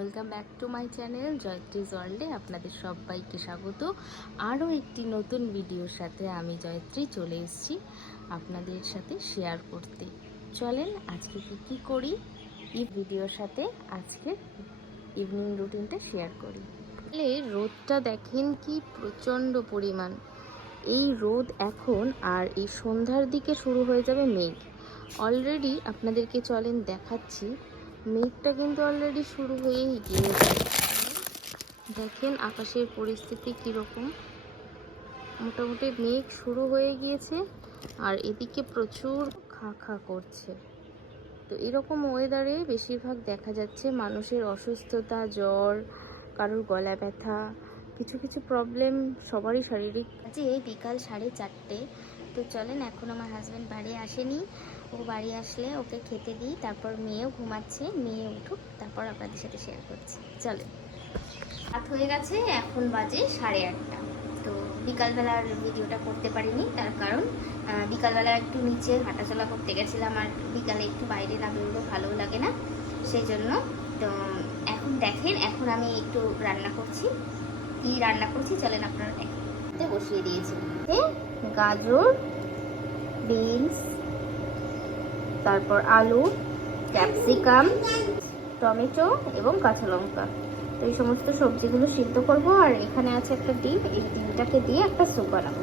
Welcome back to my channel জয়ত্রীজ ওয়ার্ল্ডে আপনাদের সবাইকে স্বাগত। আরও একটি নতুন ভিডিওর সাথে আমি জয়ত্রী চলে এসেছি আপনাদের সাথে শেয়ার করতে। চলেন আজকে কি কি করি? এই ভিডিওর সাথে আজকে ইভিনিং রুটিনটা শেয়ার করি। তাহলে রোদটা দেখেন কি প্রচণ্ড পরিমাণ। এই রোদ এখন আর এই সন্ধ্যার দিকে শুরু হয়ে যাবে মেঘ। অলরেডি আপনাদেরকে চলেন দেখাচ্ছি মেঘটা কিন্তু অলরেডি শুরু হয়েই গিয়েছে। দেখেন আকাশের পরিস্থিতি কীরকম। মোটামুটি মেঘ শুরু হয়ে গিয়েছে আর এদিকে প্রচুর খা খা করছে। তো এরকম ওয়েদারে বেশিরভাগ দেখা যাচ্ছে মানুষের অসুস্থতা, জ্বর, কারোর গলা ব্যথা, কিছু কিছু প্রবলেম সবারই শারীরিক। আজকে বিকাল সাড়ে চারটে। তো চলেন, এখন আমার হাজব্যান্ড বাড়ি আসেনি। ও বাড়ি আসলে ওকে খেতে দিই, তারপর মেয়েও ঘুমাচ্ছে, মেয়ে উঠুক, তারপর আপনাদের সাথে শেয়ার করছি। চলে রাত হয়ে গেছে, এখন বাজে সাড়ে আটটা। তো বিকালবেলার ভিডিওটা করতে পারিনি, তার কারণ বিকালবেলা একটু নিচে হাঁটাচলা করতে গেছিলাম আর বিকালে একটু বাইরে না বেরোলে ভালোও লাগে না, সেই জন্য, তো এখন দেখেন, এখন আমি একটু রান্না করছি। কি রান্না করছি চলেন আপনারা দেখেন বসিয়ে দিয়েছি। গাজর, বিনস তারপর আলু, ক্যাপসিকাম, টমেটো এবং কাঁচা লঙ্কা। তো এই সমস্ত সবজিগুলো সিদ্ধ করব আর এখানে আছে একটা ডিম। এই ডিমটাকে দিয়ে একটা স্যুপ বানাবো।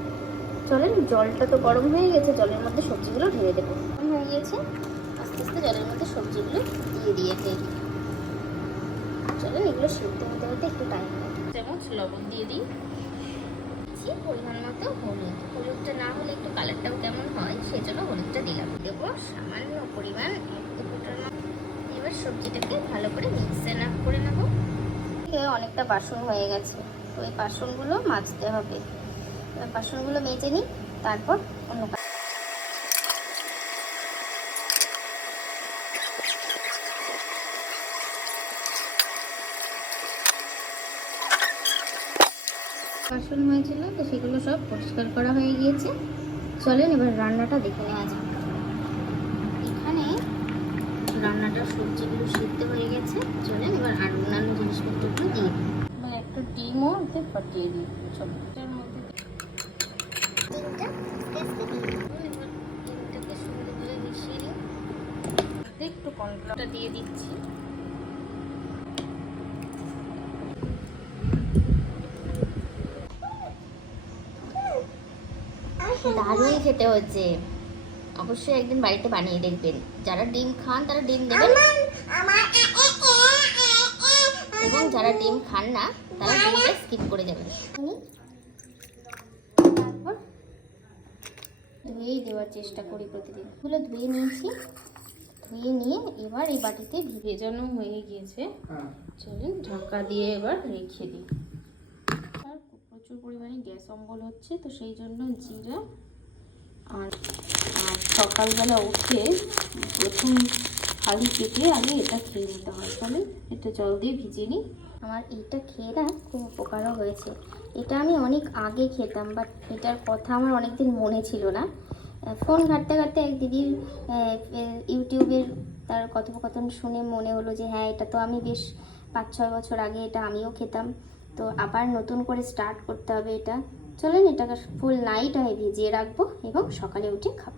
চলেন, জলটা তো গরম হয়ে গেছে, জলের মধ্যে সবজিগুলো ঢেলে দেবো। হয়ে গিয়েছে আস্তে আস্তে জলের মধ্যে সবজিগুলো দিয়ে দিয়ে দিয়েছে চলেন, এগুলো সিদ্ধ হতে হতে একটু টাইম লাগে। চামচ লবণ দিয়ে দিই। পরিমাণ মতো হলুদ। হলুদটা না হলে একটু কালারটাও কেমন হয়, সেজন্য হলুদটা দিলাম। দেবো সামান্য পরিমাণ এবার সবজিটাকে ভালো করে মিক্সচার আপ করে নেব। অনেকটা বাসন হয়ে গেছে, তো এই বাসনগুলো মাজতে হবে। বাসনগুলো মেজে নিই, তারপর অন্য বাসন হয়েছিল তো সেগুলো সব পরিষ্কার করা হয়ে গিয়েছে। চলেন এবার রান্নাটা দেখে নেওয়া যাক। এখানে রান্নাটা সবজিগুলো সিদ্ধ হয়ে গেছে। চলেন এবার আর অন্যান্য জিনিসপত্রগুলো দিয়ে দিই। মানে একটা ডিমও ওতে ফাটিয়ে দিই সবজিটার মধ্যে এবার একটু কর্নফ্লাওয়ারটা দিয়ে দিচ্ছি। দারুণ খেতে হচ্ছে অবশ্যই একদিন বাড়িতে বানিয়ে দেখবেন। যারা ডিম খান তারা ডিম দেবেন। এবং যারা ডিম খান না তারা ডিমটা স্কিপ করে যাবেন। তারপর ধুয়েই দেওয়ার চেষ্টা করি প্রতিদিন। এগুলো ধুয়ে নিয়েছি। ধুয়ে নিয়ে এবার এই বাটিতে ভেজানো হয়ে গিয়েছে। চলেন ঢাকা দিয়ে এবার রেখে দিই। প্রচুর পরিমাণে গ্যাস অম্বল হচ্ছে, তো সেই জন্য জিরা আর সকালবেলা উঠে প্রথম খালি পেটে আগে এটা খেয়ে নিতে হয়। তাহলে এটা জল দিয়ে ভিজিয়ে নিই। আমার এইটা খেয়ে না খুব উপকারও হয়েছে। এটা আমি অনেক আগে খেতাম বাট এটার কথা আমার অনেক দিন মনে ছিল না। ফোন ঘাঁটতে ঘাঁটতে এক দিদির ইউটিউবের তার কথোপকথন শুনে মনে হলো যে হ্যাঁ এটা তো আমি বেশ পাঁচ ছয় বছর আগে এটা আমিও খেতাম। তো আবার নতুন করে স্টার্ট করতে হবে এটা। চলেন এটাকে ফুল নাইট আমি ভিজিয়ে রাখব এবং সকালে উঠে খাব।